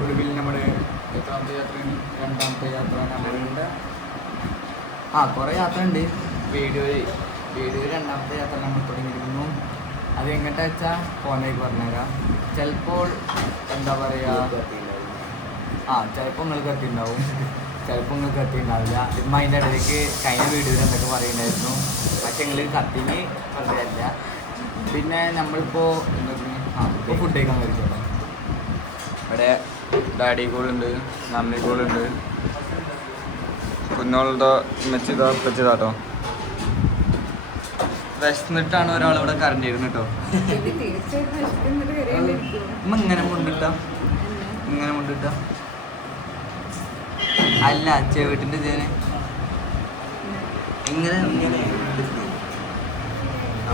ഒടുവിൽ നമ്മുടെ എത്രാമത്തെ യാത്രയാണ്? രണ്ടാമത്തെ യാത്ര നമ്മളുടെ കുറേ യാത്ര ഉണ്ട്. വീഡിയോയിൽ രണ്ടാമത്തെ യാത്ര നമ്മൾ തുടങ്ങിയിരിക്കുന്നു. അത് എങ്ങോട്ടാ വെച്ചാൽ ഫോണിലേക്ക് പറഞ്ഞുതരാം. ചിലപ്പോൾ എന്താ പറയുക, ചിലപ്പോൾ നിങ്ങൾക്ക് എത്തിയിട്ടുണ്ടാവും, ചിലപ്പോൾ നിങ്ങൾക്ക് എത്തിയിട്ടുണ്ടാവില്ല. ഇപ്പം അതിൻ്റെ ഇടയിലേക്ക് കഴിഞ്ഞ വീഡിയോയിൽ എന്തൊക്കെ പറയുന്നുണ്ടായിരുന്നു, പക്ഷെ നിങ്ങൾ കത്തിങ് പറഞ്ഞില്ല. പിന്നെ നമ്മളിപ്പോൾ ഇപ്പോൾ ഫുഡ് കഴിക്കാൻ കഴിക്കണം. ഇവിടെ ഡാഡി കോളുണ്ട്, മമ്മി കോളുണ്ട്, കുഞ്ഞോളുടെ മെച്ചിതാട്ടോ. വിശന്നിട്ടാണ് ഒരാളിവിടെ കറണ്ടിരുന്നു കേട്ടോ. ഇങ്ങനെ മുണ്ടിട്ട അല്ല ചെവിട്ടിന്റെ ചേന ഇങ്ങനെ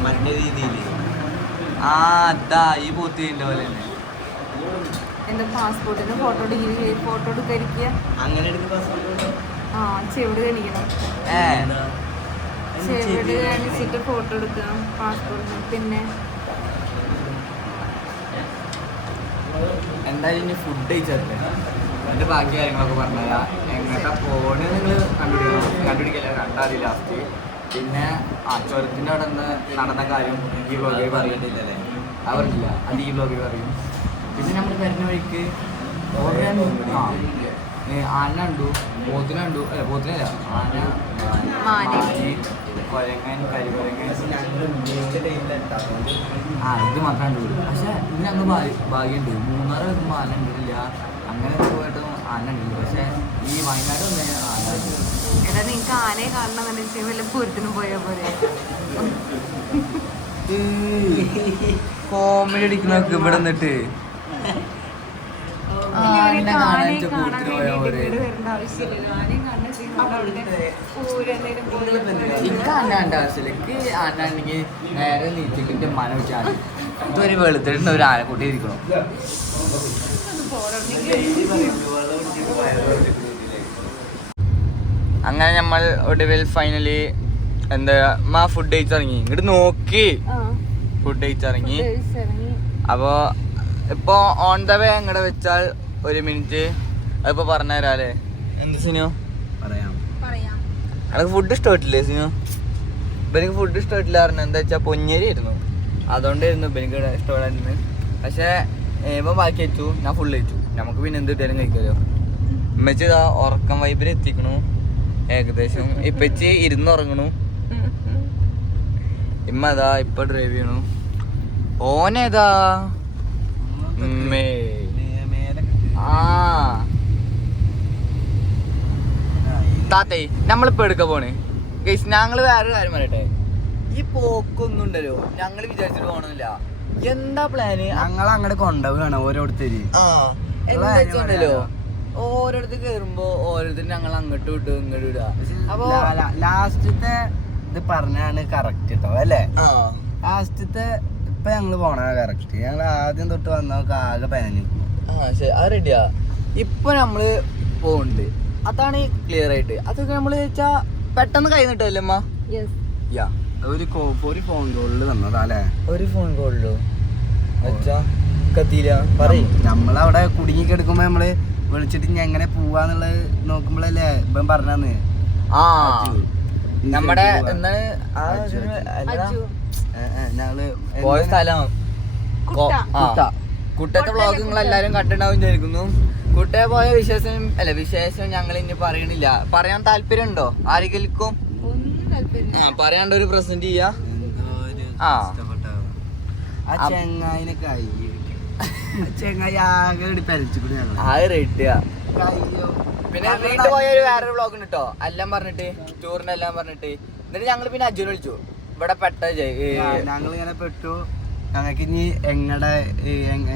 മറ്റേ രീതിയിൽ അതാ ഈ പോത്തിന്റെ പോലെ തന്നെ. എന്റെ പാസ്പോർട്ടിന് ഫോട്ടോ എടുക്കരിക്കുക. അങ്ങനെ ചെവിട് കാണിക്കണം, ചെവിട് കാണിച്ചിട്ട് ഫോട്ടോ എടുക്കണം പാസ്പോർട്ടിന്. പിന്നെ എന്തായാലും ഇനി ഫുഡ് കഴിച്ചേർക്കെ അതിന്റെ ബാക്കി കാര്യങ്ങളൊക്കെ പറഞ്ഞുതരാം. എങ്ങോട്ടാ പോണേ നിങ്ങൾ കണ്ടുപിടിക്കല കണ്ടാതി ലാസ്റ്റ്. പിന്നെ ചുരത്തിൻ്റെ അവിടെ നിന്ന് നടന്ന കാര്യം ഈ ബ്ലോഗിൽ പറയുന്നില്ലല്ലേ, അവരില്ല, അത് ഈ ബ്ലോഗിൽ പറയും. പിന്നെ നമ്മൾ വരുന്ന വഴിക്ക് ആന കണ്ടു, പോത്തിനെ കണ്ടു, പോത്തിനല്ല ആന, കൊരങ്ങൻ, കരികൊരങ്ങൻ, ഇത് മാത്രം കണ്ടു. പക്ഷെ ഇന്ന് ഞങ്ങൾ ഭാഗ്യമുണ്ട്, മൂന്നാറ് വെക്കുമ്പോൾ ആന ഉണ്ടില്ല, അങ്ങനെ പോയിട്ടും ആന ഉണ്ടില്ല. പക്ഷെ ഈ വയനാട് വന്നു ആന എടാ നിങ്ങക്ക് ആനയെ കാണണമെന്ന് വെച്ചാൽ വല്ല പൂരത്തിനും പോയ പോലെ കോമഡി അടിക്കുന്നൊക്കെ ഇവിടെ നിന്നിട്ട് എനിക്ക് ആനാണ്ട് ആവശ്യമില്ല. എനിക്ക് ആനാണെങ്കിൽ നേരെ നീറ്റിക്കിന്റെ മന വെച്ചാൽ ഇതൊരു വെളുത്തിട്ട് ഒരു ആനക്കുട്ടി ഇരിക്കണം. അങ്ങനെ നമ്മൾ ഒടുവിൽ ഫൈനലി എന്താ ഫുഡ് കഴിച്ചിറങ്ങി. ഇങ്ങോട്ട് നോക്കി ഫുഡ് കഴിച്ചിറങ്ങി. അപ്പോ ഇപ്പൊ ഓൺ ദ വേ അങ്ങടെ വെച്ചാൽ 1 മിനിറ്റ് അതിപ്പോ പറഞ്ഞുതരാല്ലേ. എന്ത് സിനു എനിക്ക് ഫുഡ് ഇഷ്ടപ്പെട്ടില്ലേ സിനു? എനിക്ക് ഫുഡ് ഇഷ്ടപ്പെട്ടില്ല പറഞ്ഞ എന്താ വെച്ചാൽ പൊഞ്ഞേരി ആയിരുന്നു, അതുകൊണ്ടായിരുന്നു എനിക്ക് ഇഷ്ടപ്പെടായിരുന്നു. പക്ഷെ ഇപ്പം ബാക്കി വെച്ചു, ഞാൻ ഫുള്ള് കഴിച്ചു. നമുക്ക് പിന്നെ എന്ത് കിട്ടിയാലും കഴിക്കാമല്ലോ. ഉമ്മച്ചി ഇതാ ഉറക്കം വൈബിൽ എത്തിക്കണു ഏകദേശം. ഇപ്പച്ചി ഇരുന്നുറങ്ങണു. ഇമ്മ അതാ ഇപ്പൊ ഡ്രൈവ് ചെയ്യണു. ഓനേതാ താത്തേ നമ്മളിപ്പോ എടുക്ക പോണ് ഗയ്സ്. ഞങ്ങള് വേറൊരു കാര്യം പറയട്ടെ, ഈ പോക്കൊന്നും ഉണ്ടല്ലോ ഞങ്ങള് വിചാരിച്ചിട്ട് പോകണമെന്നില്ല. എന്താ പ്ലാന്? ഞങ്ങൾ അങ്ങോട്ട് കൊണ്ടുപോവാണ് ഓരോരുത്തര്. എന്താ വെച്ചിട്ടുണ്ടല്ലോ, ഓരോരുത്തർ കേറുമ്പോ ഓരോരുത്തർ ഞങ്ങൾ അങ്ങോട്ട് വിട്ടു ഇങ്ങോട്ട് വിടുക. അപ്പൊ ലാസ്റ്റത്തെ ഇത് പറഞ്ഞാണ് കറക്റ്റ് കേട്ടോ അല്ലേ? ലാസ്റ്റത്തെ ഇപ്പൊ ഞങ്ങള് പോണ കറക്റ്റ്. ഞങ്ങൾ ആദ്യം തൊട്ട് വന്നവർക്ക് ആകെ പനഞ്ഞു. ശരി, അത് റെഡിയാ. ഇപ്പൊ നമ്മള് പോണ്ട്, അതാണ് ക്ലിയർ ആയിട്ട്. അതൊക്കെ നമ്മള് വെച്ചാ പെട്ടെന്ന് കൈ നിട്ടല്ലേ അമ്മ? ഒരു ഫോൺ കോളിൽ വന്നതാല്ലേ? ഒരു ഫോൺ കോളിലോ വെച്ചാ കത്തിയില്ല പറയും. നമ്മളവിടെ കുടുങ്ങിക്കെടുക്കുമ്പോ നമ്മള് വിളിച്ചിട്ട് ഇനി എങ്ങനെ പോവാന്നുള്ളത് നോക്കുമ്പോഴല്ലേ ഇപ്പം പറഞ്ഞാന്ന് നമ്മുടെ ഞങ്ങള് പോയ സ്ഥലം കുട്ടത്തെ വ്ളോഗ് നിങ്ങൾ എല്ലാരും കണ്ടിട്ടുണ്ടാവും വിചാരിക്കുന്നു. കുട്ടയെ പോയ വിശേഷം ഞങ്ങൾ ഇനി പറയണില്ല. പറയാൻ താല്പര്യം ഉണ്ടോ ആരെങ്കിലും? പറയാണ്ട് ഒരു പ്രസന്റ് ചെയ്യാ. ചെങ്ങായി ആകെ പരിച്ചിട്ട് അത് റെഡിയാ. പിന്നെ വീട്ടിൽ പോയൊരു വേറൊരു വ്ളോഗ് ഉണ്ട് കേട്ടോ, എല്ലാം പറഞ്ഞിട്ട് ടൂറിന്റെ എല്ലാം പറഞ്ഞിട്ട്. എന്നിട്ട് ഞങ്ങൾ പിന്നെ അജുനെ വിളിച്ചു. ഇവിടെ ഞങ്ങളിങ്ങനെ പെട്ടു. ഞങ്ങൾക്ക് ഇനി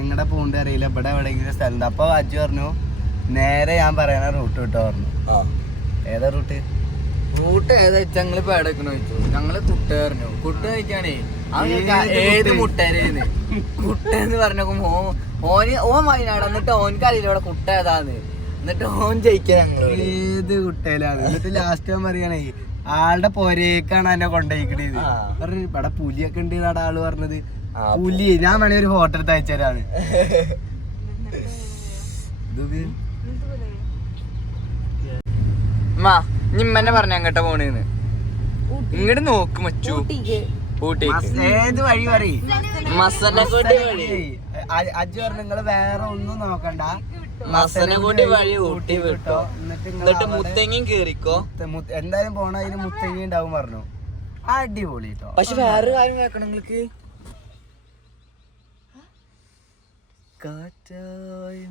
എങ്ങടെ പോണ്ട് അറിയില്ല, ഇവിടെ എവിടെയെങ്കിലും സ്ഥലം. അപ്പൊ അജു പറഞ്ഞു നേരെ ഞാൻ പറയണ റൂട്ട് കിട്ടോ പറഞ്ഞു. ഏതാ റൂട്ട് ഏതാ വെച്ചാ ഞങ്ങള് പേടക്കണ ചോദിച്ചു. ഞങ്ങള് കുട്ട പറഞ്ഞു. കുട്ട കഴിക്കാണേ ഏത് മുട്ടേന്ന് കുട്ട എന്ന് പറഞ്ഞോക്കുമ്പോ ഓൻ വയനാട്. എന്നിട്ട് ഓനക്ക് അറിയില്ല ഇവിടെ കുട്ട ഏതാന്ന്. എന്നിട്ട് ഓൻ ജയിക്കാൻ ഞങ്ങള് ഏത് കുട്ടയിലാണ്. എന്നിട്ട് ലാസ്റ്റ് ഞാൻ പറയണേ ആളുടെ പോരേക്കാണ് എന്നെ കൊണ്ടുപോയിക്കണത്. പറഞ്ഞു ഇവിടെ പുലിയൊക്കെ ഉണ്ട് എന്നാണ് ആള് പറഞ്ഞത്. പുലി ഞാൻ വേണേ ഒരു ഫോട്ടോ എടുത്ത് അയച്ചുതരാണ്. നിമ്മന്നെ പറഞ്ഞ അങ്ങോട്ട് പോണേന്ന് ഇങ്ങോട്ട് നോക്ക് മച്ചു. ഊട്ടിക്ക് ഏത് വഴി പറയും മസനഗുഡി വഴി. അജു പറഞ്ഞു നിങ്ങള് വേറെ ഒന്നും നോക്കണ്ട, മസനഗുഡി വഴി ഊട്ടി വിട്ടോ, എന്നിട്ട് മുത്തങ്ങയും കേറിക്കോ. എന്തായാലും പോണ അതിന് മുത്തങ്ങ ഉണ്ടാവും പറഞ്ഞു. അടിപൊളി കേട്ടോ. പക്ഷെ വേറൊരു കാര്യം കേൾക്കണം നിങ്ങൾക്ക്. കാറ്റായ